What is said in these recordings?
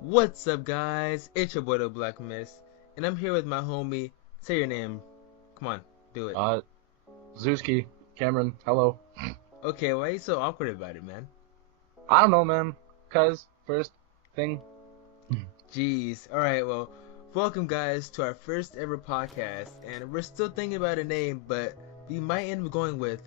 What's up, guys? It's your boy, the Black Mist, and I'm here with my homie. Say your name. Come on, do it. Zewski, Cameron, hello. Okay, why are you so awkward about it, man? I don't know, man. Cause, first thing. Jeez. Alright, well, welcome, guys, to our first ever podcast, and we're still thinking about a name, but we might end up going with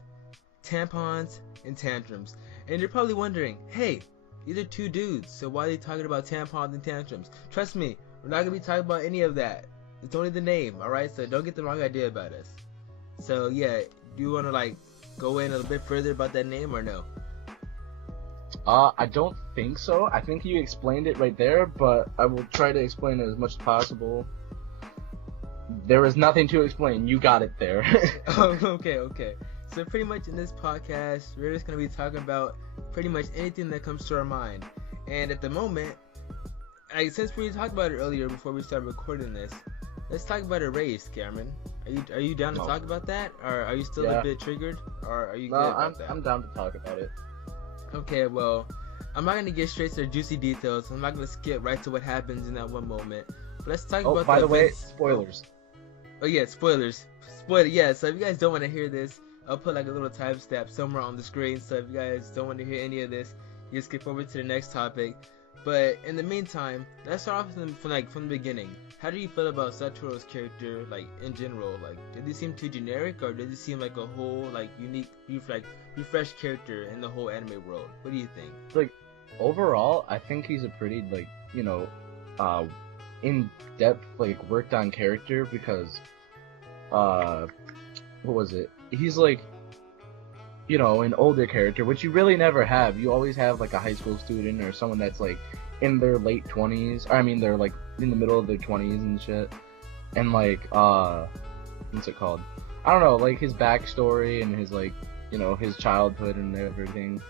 tampons and tantrums. And you're probably wondering, hey, these are two dudes, so why are they talking about tampons and tantrums? Trust me, we're not going to be talking about any of that. It's only the name, alright? So don't get the wrong idea about us. So, yeah, do you want to, go in a little bit further about that name or no? I don't think so. I think you explained it right there, but I will try to explain it as much as possible. There is nothing to explain. You got it there. Oh, okay. So pretty much in this podcast, we're just going to be talking about pretty much anything that comes to our mind. And at the moment, since we talked about it earlier before we started recording this, let's talk about a race, Cameron. Are you down to talk about that? Or are you still a bit triggered? Or are you good about that? I'm down to talk about it. Okay, well, I'm not going to get straight to the juicy details. I'm not going to skip right to what happens in that one moment. But let's talk about by the way, events. spoilers. Oh yeah, spoilers. Yeah, so if you guys don't want to hear this, I'll put a little timestamp somewhere on the screen. So if you guys don't want to hear any of this, you skip over to the next topic. But in the meantime, let's start off from the beginning. How do you feel about Satoru's character, in general? Did he seem too generic, or did he seem like a whole, unique, refreshed character in the whole anime world? What do you think? Overall, I think he's a pretty, in-depth, worked on character because, what was it? He's, an older character, which you really never have. You always have, a high school student or someone that's, in their late 20s. They're, in the middle of their 20s and shit. And, what's it called? I don't know, his backstory and his, his childhood and everything.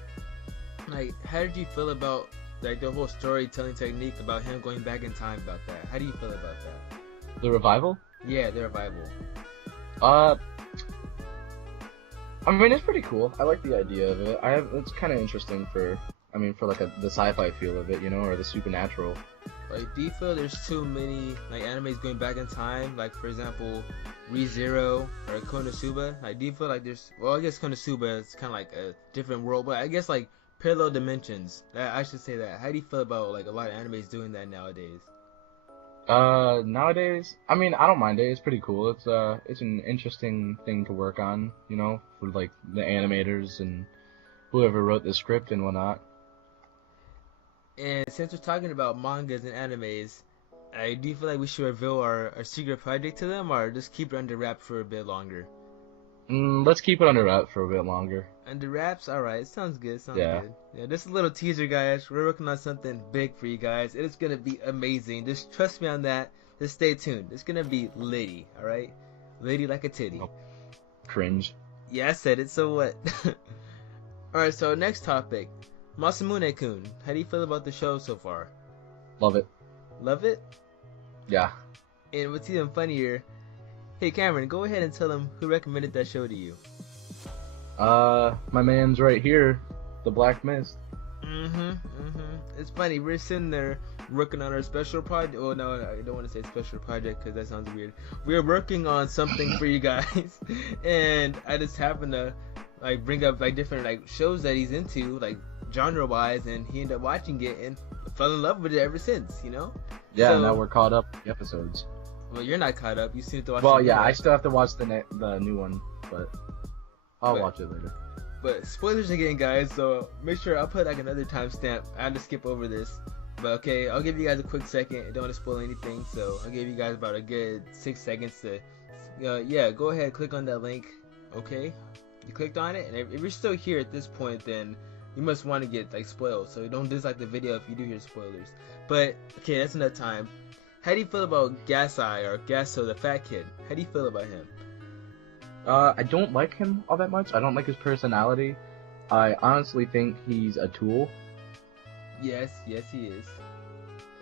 How did you feel about, the whole storytelling technique about him going back in time about that? How do you feel about that? The revival? Yeah, the revival. It's pretty cool. I like the idea of it. It's kind of interesting for the sci-fi feel of it, or the supernatural. Do you feel there's too many, animes going back in time? For example, ReZero or Konosuba? Do you feel there's, well, I guess Konosuba is kind of a different world, but I guess, parallel dimensions. I should say that. How do you feel about, a lot of animes doing that nowadays? Nowadays, I don't mind it. It's pretty cool. It's an interesting thing to work on, for the animators and whoever wrote the script and whatnot. And since we're talking about mangas and animes, do you feel like we should reveal our secret project to them, or just keep it under wraps for a bit longer? Let's keep it under wraps for a bit longer. Under wraps? Alright, sounds good. Yeah. Good. Yeah, just a little teaser, guys. We're working on something big for you guys. It is going to be amazing. Just trust me on that. Just stay tuned. It's going to be litty, alright? Litty like a titty. Oh, cringe. Yeah, I said it, so what? Alright, so next topic. Masamune-kun. How do you feel about the show so far? Love it. Love it? Yeah. And what's even funnier, hey Cameron, go ahead and tell them who recommended that show to you. My man's right here, the Black Mist. It's funny, we're sitting there working on our special project. Oh no, I don't want to say special project because that sounds weird. We're working on something for you guys, and I just happened to bring up different shows that he's into, genre wise, and he ended up watching it and fell in love with it ever since, Yeah, so, now we're caught up with the episodes. Well, you're not caught up. You seem to watch. Well, yeah, I still have to watch the new one, but I'll watch it later. But spoilers again, guys. So make sure I'll put another timestamp. I had to skip over this, but okay, I'll give you guys a quick second. I don't want to spoil anything, so I'll give you guys about a good 6 seconds to, go ahead, click on that link. Okay, you clicked on it, and if you're still here at this point, then you must want to get spoiled. So don't dislike the video if you do hear spoilers. But okay, that's enough time. How do you feel about Gasai or Gasso, the fat kid? How do you feel about him? I don't like him all that much. I don't like his personality. I honestly think he's a tool. Yes, he is.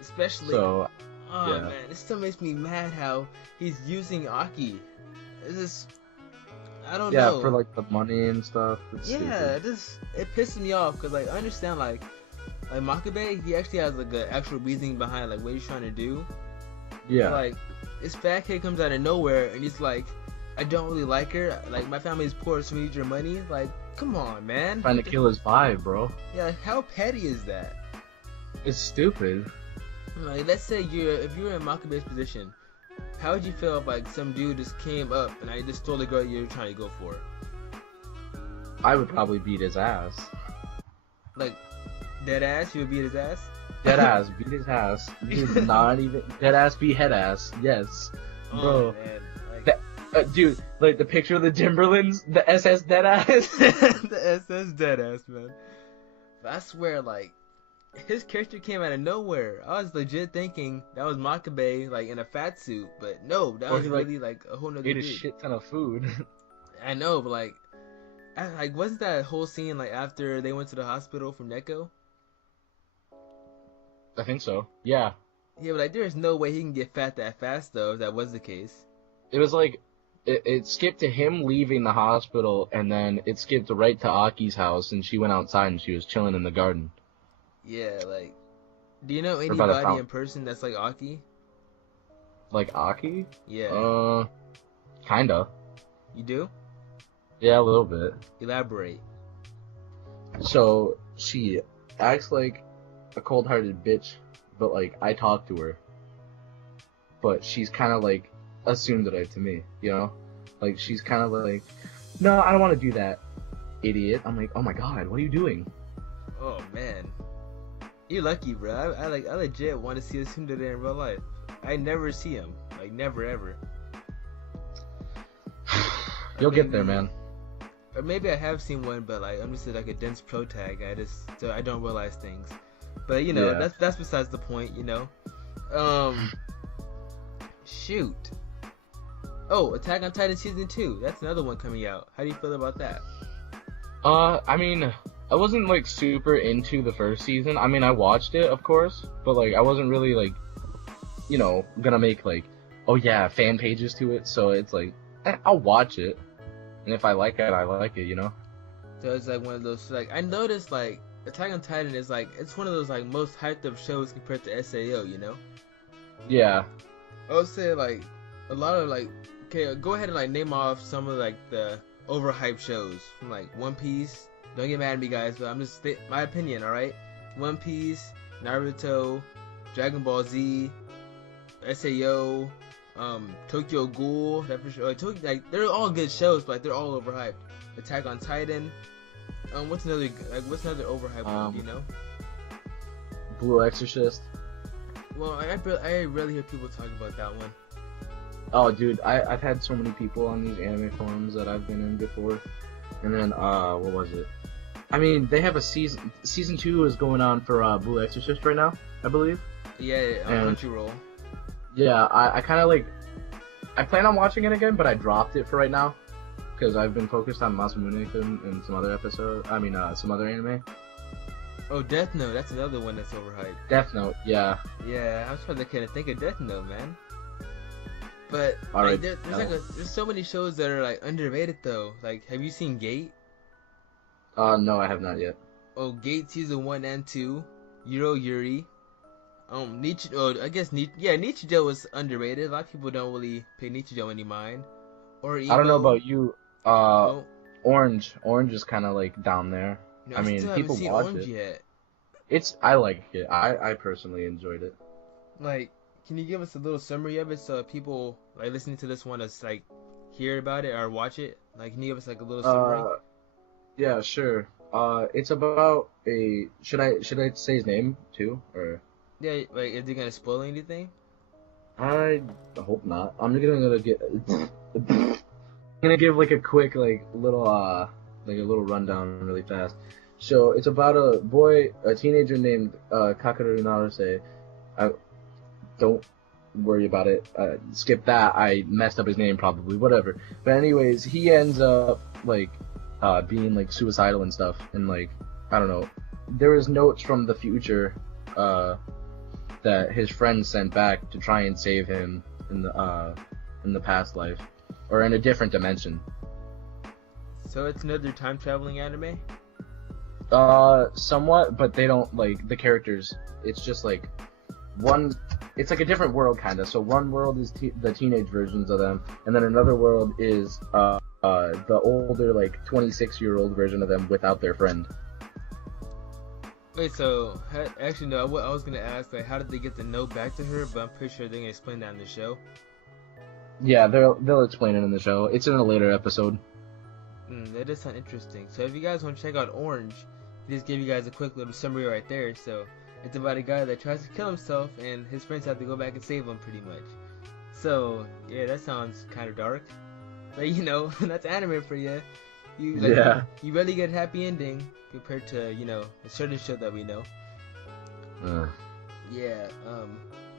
Especially, so, man, it still makes me mad how he's using Aki. It's just, I don't know. Yeah, for the money and stuff. It's stupid. It pisses me off because I understand like Makabe, he actually has like an actual reasoning behind like what he's trying to do. Yeah. Like, this fat kid comes out of nowhere and he's like, I don't really like her. Like, my family's poor, so we need your money. Like, come on, man. Trying to kill his vibe, bro. Yeah, like, how petty is that? It's stupid. Like, let's say if you were in Makabe's position, how would you feel if like some dude just came up and I just stole the girl you were trying to go for? I would probably beat his ass. Like, dead ass? You would beat his ass? Dead ass, beat his ass. Dude, not even dead ass, beat head ass. Yes, bro. Oh, man. Like, Dude, like the picture of the Timberlands, the SS dead ass. the SS dead ass, man. But I swear, like, his character came out of nowhere. I was legit thinking that was Makabe, like, in a fat suit. But no, that was really, like, a whole nother Ate a dude. shit ton of food. I know, but, like, wasn't that whole scene, like, after they went to the hospital from Neko? I think so. Yeah. Yeah, but, like, there's no way he can get fat that fast, though, if that was the case. It was like, it skipped to him leaving the hospital, and then it skipped right to Aki's house, and she went outside and she was chilling in the garden. Yeah, like, do you know by the anybody fountain. in person that's like Aki? Like Aki? Yeah. Kinda. You do? Yeah, a little bit. Elaborate. So, she acts like a cold-hearted bitch, but, like, I talk to her. But she's kind of, like, assumed it to me, you know? Like, she's kind of like, no, I don't want to do that, idiot. I'm like, oh my god, what are you doing? Oh, man. You're lucky, bro. I legit want to see Asunda there in real life. I never see him. Like, never, ever. You'll get there, man. Or maybe I have seen one, but, like, I'm just like a dense pro tag. So I don't realize things. But, you know, Yeah. that's besides the point, you know? Shoot. Oh, Attack on Titan Season 2. That's another one coming out. How do you feel about that? I mean, I wasn't, like, super into the first season. I mean, I watched it, of course, but, like, I wasn't really, like, you know, gonna make, like, oh yeah, fan pages to it, so it's like, I'll watch it, and if I like it, I like it, you know? So it's like one of those, like, I noticed, like, Attack on Titan is, like, it's one of those, like, most hyped up shows compared to SAO, you know? Yeah. I would say, like, a lot of, like, okay, go ahead and, like, name off some of, like, the overhyped shows from, like, One Piece. Don't get mad at me, guys, but I'm just, my opinion, alright? One Piece, Naruto, Dragon Ball Z, SAO, Tokyo Ghoul, that for sure. Like, they're all good shows, but like, they're all overhyped. Attack on Titan. What's another overhyped one? Do you know? Blue Exorcist. Well, I rarely hear people talk about that one. Oh, dude, I've had so many people on these anime forums that I've been in before, and then what was it? I mean, they have a season 2 is going on for Blue Exorcist right now, I believe. Yeah, on Crunchyroll. Yeah, I kind of like, I plan on watching it again, but I dropped it for right now, because I've been focused on Masamune and some other some other anime. Oh, Death Note, that's another one that's overhyped. Death Note, yeah. Yeah, I was trying to kind of think of Death Note, man. But All like, right. there's so many shows that are like underrated though. Like, have you seen Gate? No, I have not yet. Oh, Gate season 1 and 2, Yuro Yuri. Nietzsche. Oh, I guess Nichijou was underrated. A lot of people don't really pay Nichijou any mind. Or Evo. I don't know about you. Oh, Orange is kind of like down there. no, I mean, still people haven't seen watch Orange it. yet. I like it. I personally enjoyed it. Like, can you give us a little summary of it so people like listening to this want to like hear about it or watch it? Like, can you give us like a little summary? Yeah, sure. It's about a. Should I say his name too, or? Yeah, like, is it gonna spoil anything? I hope not. I'm gonna get. Gonna give like a quick like a little rundown really fast. So it's about a teenager named Kakaru Naruse. Don't worry about it. Skip that. I messed up his name probably. Whatever. But anyways, he ends up like being like suicidal and stuff, and like I don't know. There was notes from the future that his friends sent back to try and save him in the past life, or in a different dimension. So it's another time traveling anime? Somewhat, but they don't like the characters. It's just like one. It's like a different world, kind of. So one world is the teenage versions of them, and then another world is the older, like 26-year-old version of them without their friend. Wait, so actually no. What I was gonna ask, like, how did they get the note back to her? But I'm pretty sure they're gonna explain that in the show. Yeah, they'll explain it in the show. It's in a later episode. That does sound interesting. So if you guys want to check out Orange, he just gave you guys a quick little summary right there. So it's about a guy that tries to kill himself, and his friends have to go back and save him, pretty much. So yeah, that sounds kind of dark. But you know, that's anime for you. You really get a happy ending compared to, you know, a certain show that we know. Yeah.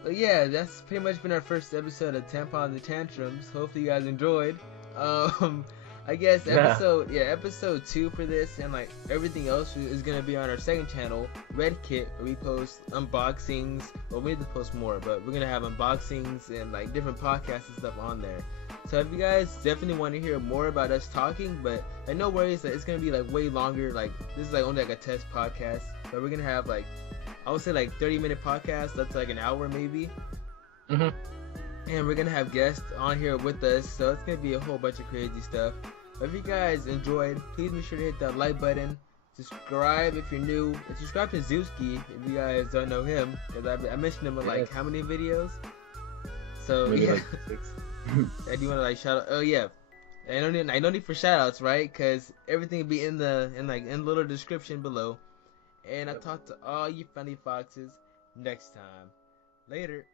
But yeah, that's pretty much been our first episode of Tampons and Tantrums. Hopefully you guys enjoyed. I guess episode 2 for this, and like everything else is gonna be on our second channel, Red Kit, where we post unboxings. Well, we need to post more, but we're gonna have unboxings and like different podcasts and stuff on there. So if you guys definitely want to hear more about us talking, but like no worries, like, it's gonna be like way longer. Like this is like only like a test podcast, but we're gonna have like, I would say like 30-minute podcast. That's like an hour maybe. Mhm. And we're gonna have guests on here with us, so it's gonna be a whole bunch of crazy stuff. But if you guys enjoyed, please make sure to hit that like button. Subscribe if you're new. And subscribe to Zewski if you guys don't know him, because I mentioned him in like how many videos? So Maybe yeah. like 6. I do want to like shout out. Oh yeah, I don't need for shout outs, right? Because everything will be in the little description below. And I talk to all you funny foxes next time. Later.